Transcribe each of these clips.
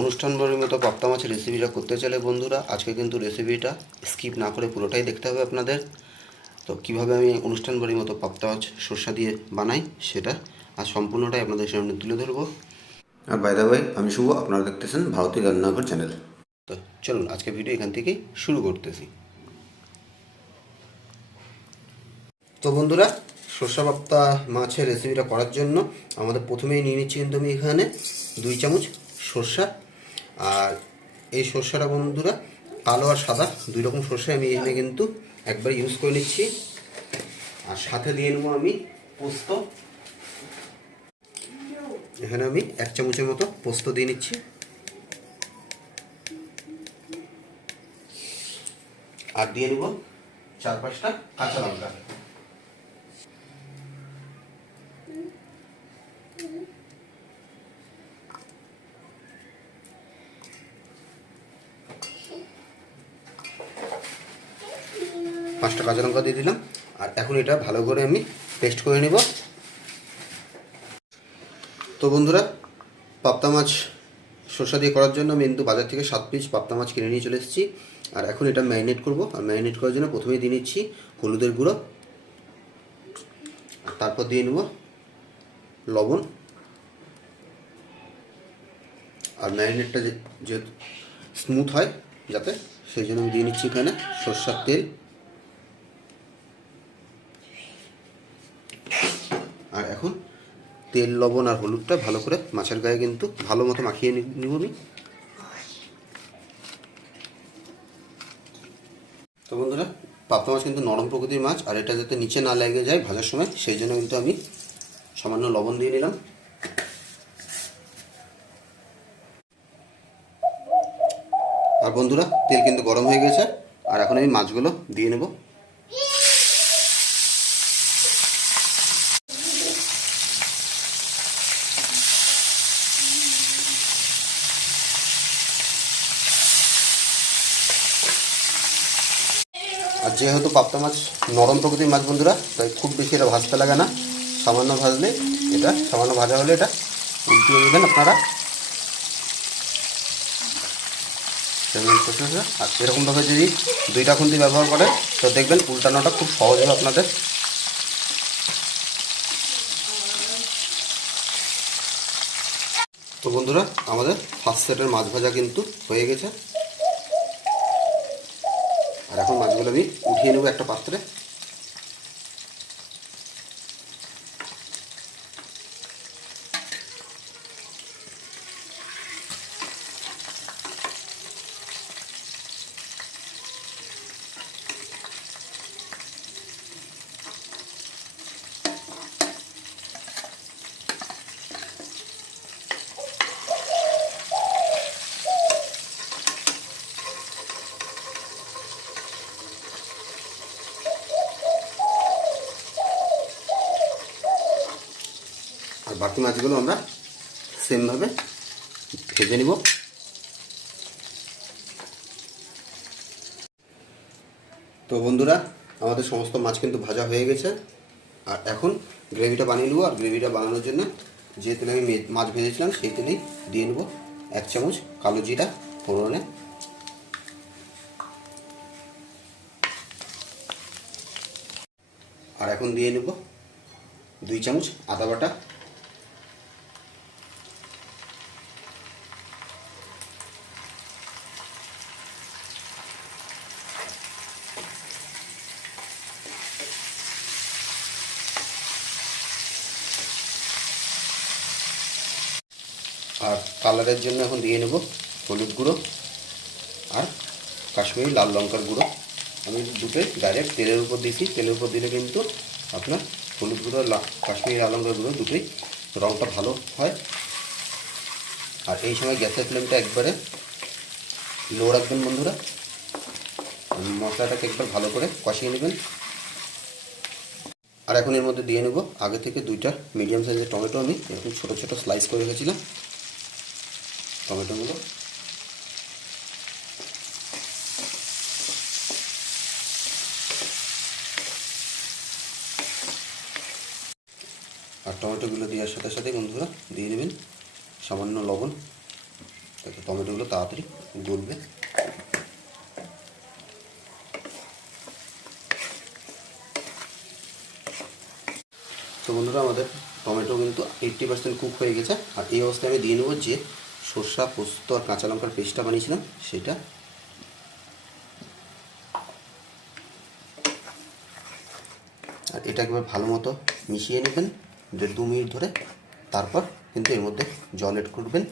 অনুষ্ঠানবাড়ির মতো পাবদা মাছের রেসিপিটা করতে চাইলে বন্ধুরা আজকে কিন্তু রেসিপিটা স্কিপ না করে পুরোটাই দেখতে হবে আপনাদের। তো কীভাবে আমি অনুষ্ঠানবাড়ির মতো পাবদা মাছ সর্ষা দিয়ে বানাই সেটা আর সম্পূর্ণটাই আপনাদের সামনে তুলে ধরবো। আর বাই দ্য ওয়ে, আমি শুভ, আপনারা দেখতেছেন ভারতীয় রান্নাঘর চ্যানেল। তো চলুন আজকে ভিডিও এখান থেকেই শুরু করতেছি। তো বন্ধুরা, সর্ষা পাবদা মাছের রেসিপিটা করার জন্য আমাদের প্রথমেই নিয়ে নিচ্ছি কিন্তু আমি এখানে 2 চামচ সর্ষা। আর এই সর্ষাটা বন্ধুরা কালো আর সাদা দুই রকম সর্ষা আমি এখানে কিন্তু একবার ইউজ করে নিচ্ছি। আর সাথে দিয়ে নেবো আমি পোস্ত। এখানে আমি 1 চামচের মতো পোস্ত দিয়ে নিচ্ছি। আর দিয়ে নেবো 4-5টা কাঁচা লঙ্কা। পাঁচটা কাঁচা লঙ্কা দিয়ে দিলাম। আর এখন এটা ভালো করে আমি পেস্ট করে নেব। তো বন্ধুরা, পাবদা মাছ সর্ষা দিয়ে করার জন্য আমি কিন্তু বাজার থেকে 7 পিস পাবদা মাছ কিনে নিয়ে চলে এসেছি। আর এখন এটা ম্যারিনেট করব। আর ম্যারিনেট করার জন্য প্রথমেই দিয়ে নিচ্ছি হলুদের গুঁড়ো, আর তারপর দিয়ে নেব লবণ। আর ম্যারিনেটটা যে স্মুথ হয় যাতে, সেই জন্য আমি দিয়ে নিচ্ছি এখানে সর্ষার তেল। আর এখন তেল, লবণ আর হলুদটা ভালো করে মাছের গায়ে কিন্তু ভালো মতো মাখিয়ে নিব আমি। তো বন্ধুরা, পাবদা মাছ কিন্তু নরম প্রকৃতির মাছ, আর এটা যাতে নিচে না লেগে যায় ভাজার সময় সেই জন্য কিন্তু আমি সামান্য লবণ দিয়ে নিলাম। আর বন্ধুরা, তেল কিন্তু গরম হয়ে গেছে। আর এখন আমি মাছগুলো দিয়ে নেব। আর যেহেতু পাবদা মাছ নরম প্রকৃতির মাছ বন্ধুরা, তাই খুব বেশি এটা ভাজতে লাগে না। সামান্য ভাজলে এটা, সামান্য ভাজা হলে এটা উল্টিয়ে দেবেন আপনারা। আর এরকমভাবে যদি 2টা খুন্তি ব্যবহার করেন তো দেখবেন উল্টানোটা খুব সহজ হবে আপনাদের। তো বন্ধুরা, আমাদের ফার্স্ট সেটের মাছ ভাজা কিন্তু হয়ে গেছে। আর এখন মাছগুলো আমি উঠিয়ে নেব একটা পাত্রে। আর বাকি মাছগুলো আমরা সেমভাবে ভেজে নিব। তো বন্ধুরা, আমাদের সমস্ত মাছ কিন্তু ভাজা হয়ে গেছে। আর এখন গ্রেভিটা বানিয়ে নেবো। আর গ্রেভিটা বানানোর জন্য যে তেলে আমি মাছ ভেজেছিলাম সেই তেলেই দিয়ে নেব 1 চামচ কালো জিরা ফোড়নে। আর এখন দিয়ে নেব 2 চামচ আদা বাটা। আর কালারের জন্য এখন দিয়ে নেব হলুদ গুঁড়ো আর কাশ্মীরি লাল লঙ্কার গুঁড়ো। আমি দুটোই ডাইরেক্ট তেলের উপর দিয়েছি। তেলের উপর দিলে কিন্তু আপনার হলুদ গুঁড়ো আর কাশ্মীরি লাল লঙ্কার গুঁড়ো দুটোই রঙটা ভালো হয়। আর এই সময় গ্যাসের ফ্লেমটা একবারে লো রাখবেন বন্ধুরা। মশলাটাকে একবার ভালো করে কষিয়ে নেবেন। আর এখন এর মধ্যে দিয়ে নেব আগে থেকে 2টা মিডিয়াম সাইজের টমেটো, আমি এরকম ছোটো ছোটো স্লাইস করে রেখেছিলাম টমেটোগুলো। আর টমেটোগুলো দেওয়ার সাথে সাথে বন্ধুরা দিয়ে নেবেন সামান্য লবণ। তাতে টমেটোগুলো তাড়াতাড়ি গলবে। তো বন্ধুরা, আমাদের টমেটো কিন্তু 80% কুক হয়ে গেছে। আর এই অবস্থায় আমি দিয়ে নেব যে সর্ষা, পোস্ত আর কাঁচা লঙ্কার পেস্টটা বানিয়েছিলাম সেটা। আর এটা একবার ভালো মতো মিশিয়ে নেবেন 1.5-2 মিনিট ধরে। তারপর কিন্তু এর মধ্যে জল এড করবেন।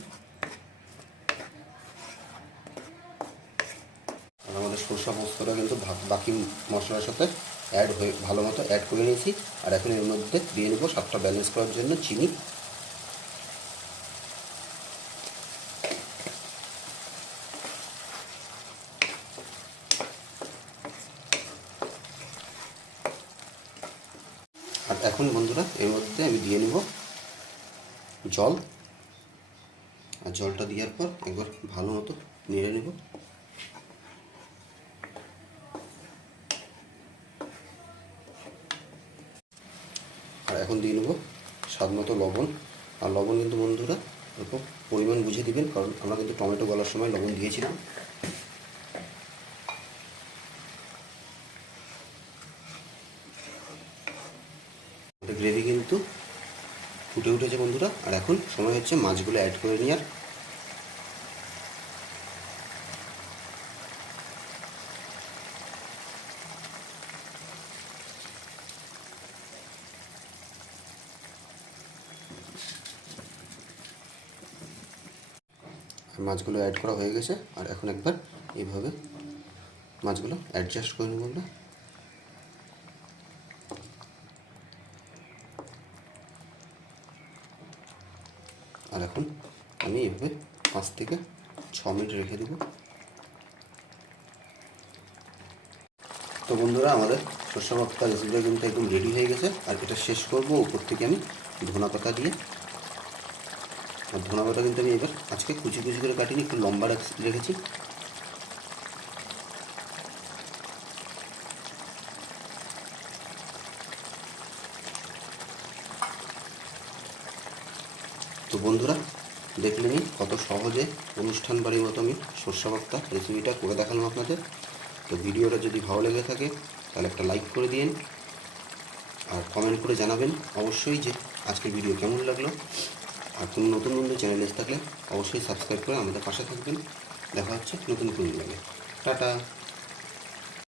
আর আমাদের সর্ষা পোস্তটা কিন্তু বাকি মশলার সাথে ভালো মতো অ্যাড করে নিয়েছি। আর এখন এর মধ্যে দিয়ে নেব স্বাদটা ব্যালেন্স করার জন্য চিনি। আর এখন বন্ধুরা এর মধ্যে আমি দিয়ে নেব জল। আর জলটা দেওয়ার পর একবার ভালো মতো নেড়ে নেব। আর এখন দিয়ে নেব স্বাদ মতো লবণ। আর লবণ কিন্তু বন্ধুরা অল্প পরিমাণ বুঝে দিবেন, কারণ আমরা কিন্তু টমেটো গলার সময় লবণ দিয়েছিলাম। গ্রেভি কিন্তু ফুটে উঠেছে বন্ধুরা। আর এখন সময় হচ্ছে মাছগুলো অ্যাড করে নেওয়ার। মাছগুলো অ্যাড করা হয়ে গেছে। আর এখন একবার এইভাবে মাছগুলো অ্যাডজাস্ট করে নেব আমরা। আর এখন আমি এইভাবে 5 থেকে 6 মিনিট রেখে দেব। তো বন্ধুরা, আমাদের সর্ষে ভর্তা রেসিপিটা কিন্তু একদম রেডি হয়ে গেছে। আর এটা শেষ করবো উপর থেকে আমি ধনেপাতা দিয়ে। আর ধনেপাতা কিন্তু আমি এবার আজকে কুচি কুচি করে কাটিনি, একটু লম্বা রেখেছি। তো বন্ধুরা, দেখলেনই কত সহজে অনুষ্ঠান বাড়ির মতো আমি সর্ষে ভর্তা রেসিপিটা করে দেখালাম আপনাদের। তো ভিডিওটা যদি ভালো লেগে থাকে তাহলে একটা লাইক করে দিন। আর কমেন্ট করে জানাবেন অবশ্যই যে আজকের ভিডিও কেমন লাগলো। আর কোনো নতুন বন্ধু চ্যানেলে থাকলে অবশ্যই সাবস্ক্রাইব করে আমাদের পাশে থাকবেন। দেখা হচ্ছে নতুন কোনো ভিডিওতে। টাটা।